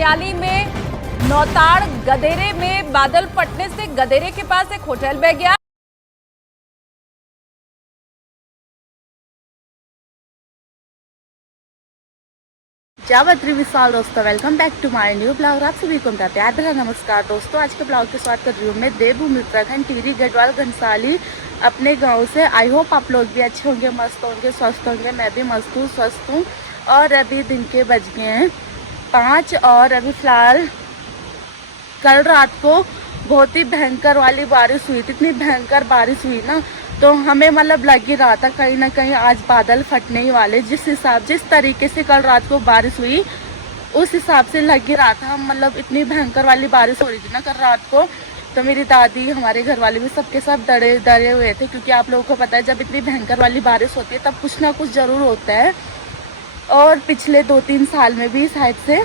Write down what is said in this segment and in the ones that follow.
जखन्याली में नौताड़ गदेरे में बादल फटने से गदेरे के पास एक होटल बह गया। विशाल दोस्तों, welcome back to my new blog. आप सभी को प्यार भरा नमस्कार दोस्तों। आज के ब्लॉग की शुरुआत कर रही हूँ मैं देवभूमि उत्तराखंड टिहरी गढ़वाल घनसाली अपने गांव से। आई होप आप लोग भी अच्छे होंगे, मस्त होंगे, स्वस्थ होंगे। मैं भी मस्त हूँ, स्वस्थ हूँ। और अभी दिन के बज गए हैं 5 और अभी फिलहाल कल रात को बहुत ही भयंकर वाली बारिश हुई थी। इतनी भयंकर बारिश हुई ना, तो हमें मतलब लग ही रहा था कहीं ना कहीं आज बादल फटने ही वाले। जिस तरीके से कल रात को बारिश हुई उस हिसाब से लग ही रहा था। मतलब इतनी भयंकर वाली बारिश हो रही थी ना कल रात को, तो मेरी दादी, हमारे घर वाले भी सबके सब डरे हुए थे, क्योंकि आप लोगों को पता है जब इतनी भयंकर वाली बारिश होती है तब कुछ ना कुछ ज़रूर होता है। और पिछले 2-3 साल में भी शायद से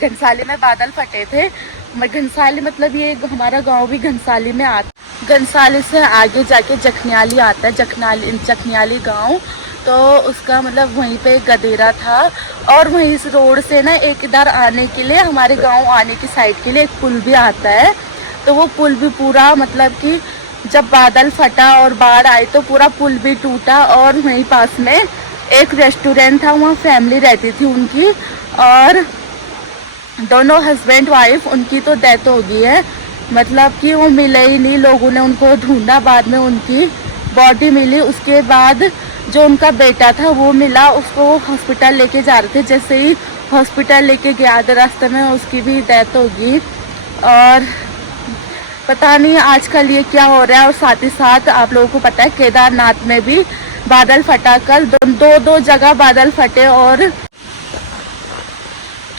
घनसाली में बादल फटे थे। घनसाली मतलब ये हमारा गांव भी घनसाली में आता। घनसाली से आगे जाके जखन्याली आता है, जखन्याली गांव। तो उसका मतलब वहीं पे गदेरा था। और वहीं इस रोड से ना एक इधर आने के लिए, हमारे गांव आने की साइड के लिए एक पुल भी आता है। तो वो पुल भी पूरा मतलब कि जब बादल फटा और बाढ़ आई तो पूरा पुल भी टूटा। और वहीं पास में एक रेस्टोरेंट था, वहाँ फैमिली रहती थी उनकी, और दोनों हस्बैंड वाइफ, उनकी तो डेथ हो गई है। मतलब कि वो मिले ही नहीं, लोगों ने उनको ढूंढा, बाद में उनकी बॉडी मिली। उसके बाद जो उनका बेटा था वो मिला, उसको हॉस्पिटल लेके जा रहे थे। जैसे ही हॉस्पिटल लेके गया तो रास्ते में उसकी भी डेथ हो गई। और पता नहीं आजकल ये क्या हो रहा है। और साथ ही साथ आप लोगों को पता है केदारनाथ में भी बादल फटा। कल दो जगह बादल फटे। और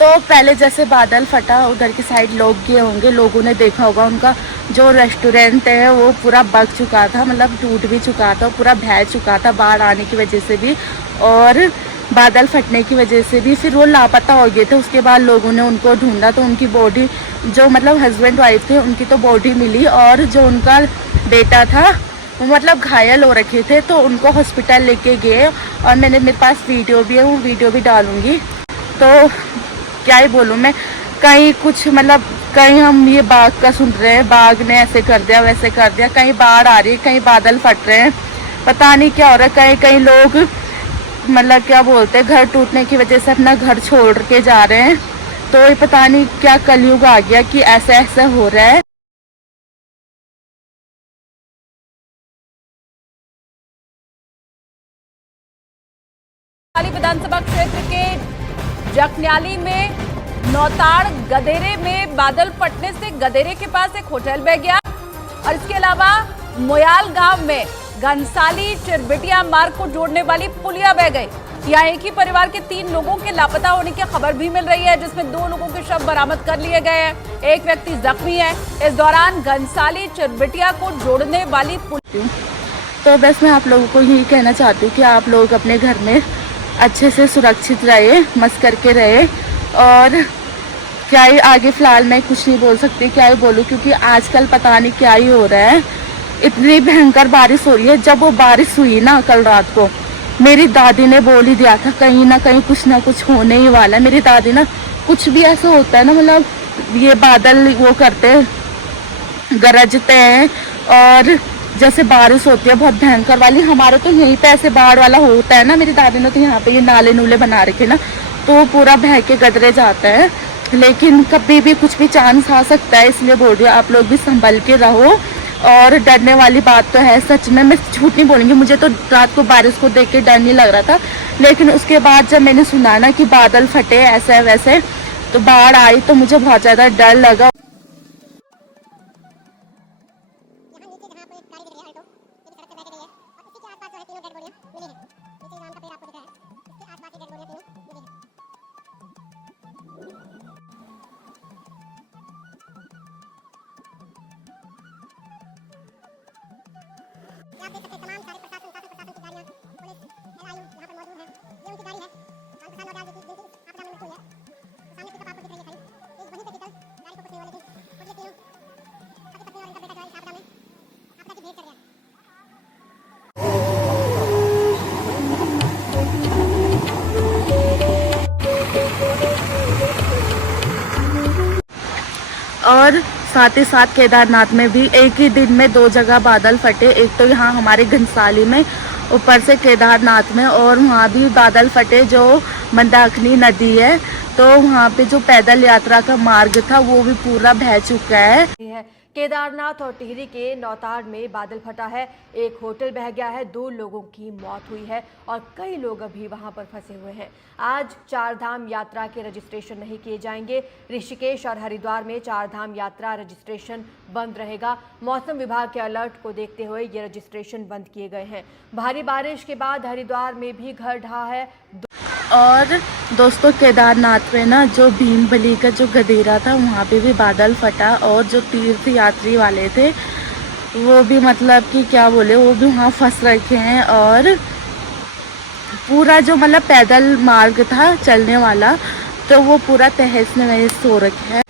तो पहले जैसे बादल फटा उधर की साइड लोग गए होंगे, लोगों ने देखा होगा उनका जो रेस्टोरेंट है वो पूरा बग चुका था, मतलब टूट भी चुका था, पूरा बह चुका था बाढ़ आने की वजह से भी और बादल फटने की वजह से भी। फिर वो लापता हो गए थे। उसके बाद लोगों ने उनको ढूंढा तो उनकी बॉडी, जो मतलब हस्बैंड वाइफ थे उनकी तो बॉडी मिली। और जो उनका बेटा था वो मतलब घायल हो रखे थे, तो उनको हॉस्पिटल लेके गए। और मेरे पास वीडियो भी है, वो वीडियो भी डालूंगी। तो क्या ही बोलूँ मैं, कहीं कुछ मतलब कहीं हम ये बाघ का सुन रहे हैं, बाघ ने ऐसे कर दिया वैसे कर दिया, कहीं बाढ़ आ रही है, कहीं बादल फट रहे हैं, पता नहीं क्या हो रहा है। कहीं कहीं लोग मतलब क्या बोलते हैं, घर टूटने की वजह से अपना घर छोड़ के जा रहे हैं। तो ये पता नहीं क्या कलयुग आ गया कि ऐसा ऐसा हो रहा है। विधानसभा क्षेत्र के जखन्याली में नौताड़ गदेरे में बादल फटने से गदेरे के पास एक होटल बह गया। और इसके अलावा मोयाल गांव में घनसाली चिरबिटिया मार्ग को जोड़ने वाली पुलिया बह गई। यहाँ एक ही परिवार के 3 लोगों के लापता होने की खबर भी मिल रही है, जिसमें 2 लोगों के शव बरामद कर लिए गए हैं। एक व्यक्ति जख्मी है। इस दौरान घनसाली चिरबिटिया को जोड़ने वाली पुलिया। तो बस मैं आप लोगों को यही कहना चाहती हूँ कि आप लोग अपने घर में अच्छे से सुरक्षित रहे, मस्त करके रहे। और क्या ही आगे फ़िलहाल मैं कुछ नहीं बोल सकती, क्या ही बोलूँ, क्योंकि आजकल पता नहीं क्या ही हो रहा है। इतनी भयंकर बारिश हो रही है। जब वो बारिश हुई ना कल रात को, मेरी दादी ने बोल ही दिया था कहीं ना कहीं कुछ ना कुछ होने ही वाला है। मेरी दादी ना, कुछ भी ऐसा होता है ना, मतलब ये बादल वो करते हैं, गरजते हैं, और जैसे बारिश होती है बहुत भयंकर वाली, हमारे तो यहीं पे ऐसे बाढ़ वाला होता है ना। मेरी दादी ने तो यहाँ पे ये नाले नूले बना रखे ना, तो वो पूरा बह के गदरे जाता है। लेकिन कभी भी कुछ भी चांस आ सकता है, इसलिए बोल रही हूँ आप लोग भी संभल के रहो। और डरने वाली बात तो है, सच में मैं झूठ नहीं बोलूँगी। मुझे तो रात को बारिश को देख के डर नहीं लग रहा था, लेकिन उसके बाद जब मैंने सुना ना कि बादल फटे ऐसे वैसे, तो बाढ़ आई, तो मुझे बहुत ज़्यादा डर लगा। आप देख सकते हैं तमाम सारे प्रशासन की गाड़ियां, पुलिस, एलआईयू यहाँ पर मौजूद है। ये उनकी गाड़ी है, लाल प्रसाद नौटियाल जी की, जिनकी आपदा में मृत्यु हुई है। सामने पिकअप आपको दिख रही है खड़ी, एक वहीं पे टिकल गाड़ी को कुचलने वाली थी। और ये तीनों पति पत्नी और इनका बेटा जो है इस आपदा की भेंट कर रहा है। और साथ ही साथ केदारनाथ में भी एक ही दिन में 2 जगह बादल फटे। एक तो यहाँ हमारे घनसाली में, ऊपर से केदारनाथ में, और वहाँ भी बादल फटे जो मंदाकिनी नदी है, तो वहाँ पे जो पैदल यात्रा का मार्ग था वो भी पूरा बह चुका है। केदारनाथ और टिहरी के नौताड़ में बादल फटा है, एक होटल बह गया है, 2 लोगों की मौत हुई है और कई लोग अभी वहां पर फंसे हुए हैं। आज 4 धाम यात्रा के रजिस्ट्रेशन नहीं किए जाएंगे। ऋषिकेश और हरिद्वार में 4 धाम यात्रा रजिस्ट्रेशन बंद रहेगा। मौसम विभाग के अलर्ट को देखते हुए ये रजिस्ट्रेशन बंद किए गए हैं। भारी बारिश के बाद हरिद्वार में भी घर ढहा है। और दोस्तों केदारनाथ में ना जो भीमबली का जो गदेरा था वहाँ पे भी बादल फटा, और जो तीर्थ यात्री वाले थे वो भी मतलब कि क्या बोले, वो भी वहाँ फंस रखे हैं। और पूरा जो मतलब पैदल मार्ग था चलने वाला, तो वो पूरा तहस नहस हो रखा है।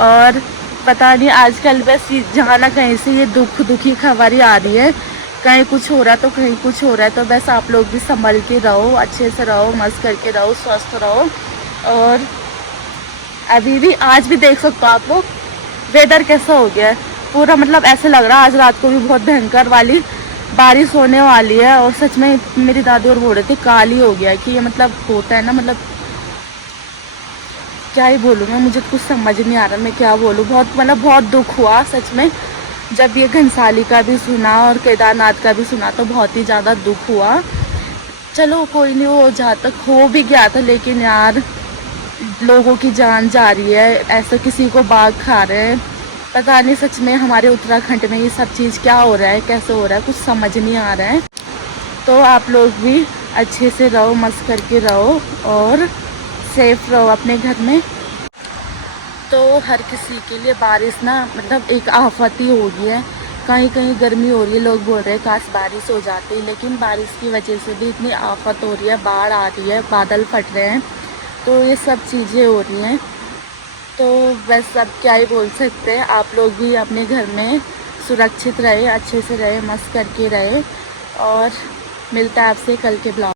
और पता नहीं आजकल बस जहाँ ना कहीं से ये दुखी खबर ही आ रही है, कहीं कुछ हो रहा है तो कहीं कुछ हो रहा है। तो बस आप लोग भी संभल के रहो, अच्छे से रहो, मस्त करके रहो, स्वस्थ रहो। और अभी भी आज भी देख सकते हो आप लोग वेदर कैसा हो गया है, पूरा मतलब ऐसे लग रहा है आज रात को भी बहुत भयंकर वाली बारिश होने वाली है। और सच में मेरी दादी और बोल रहे थे काली हो गया है कि ये मतलब होता है ना, मतलब क्या ही बोलूँ मैं, मुझे कुछ समझ नहीं आ रहा मैं क्या बोलूँ। बहुत दुख हुआ सच में जब ये घनसाली का भी सुना और केदारनाथ का भी सुना, तो बहुत ही ज़्यादा दुख हुआ। चलो कोई नहीं, वो जहाँ तक हो भी गया था, लेकिन यार लोगों की जान जा रही है, ऐसे किसी को बाघ खा रहे हैं। पता नहीं सच में हमारे उत्तराखंड में ये सब चीज़ क्या हो रहा है, कैसे हो रहा है, कुछ समझ नहीं आ रहा है। तो आप लोग भी अच्छे से रहो, मस्त करके रहो और सेफ रहो अपने घर में। तो हर किसी के लिए बारिश ना मतलब एक आफत ही हो गई है। कहीं कहीं गर्मी हो रही है, लोग बोल रहे हैं काश बारिश हो जाती, लेकिन बारिश की वजह से भी इतनी आफत हो रही है, बाढ़ आ रही है, बादल फट रहे हैं, तो ये सब चीज़ें हो रही हैं। तो बस अब क्या ही बोल सकते हैं। आप लोग भी अपने घर में सुरक्षित रहे, अच्छे से रहे, मस्त करके रहे। और मिलता है आपसे कल के ब्लॉग।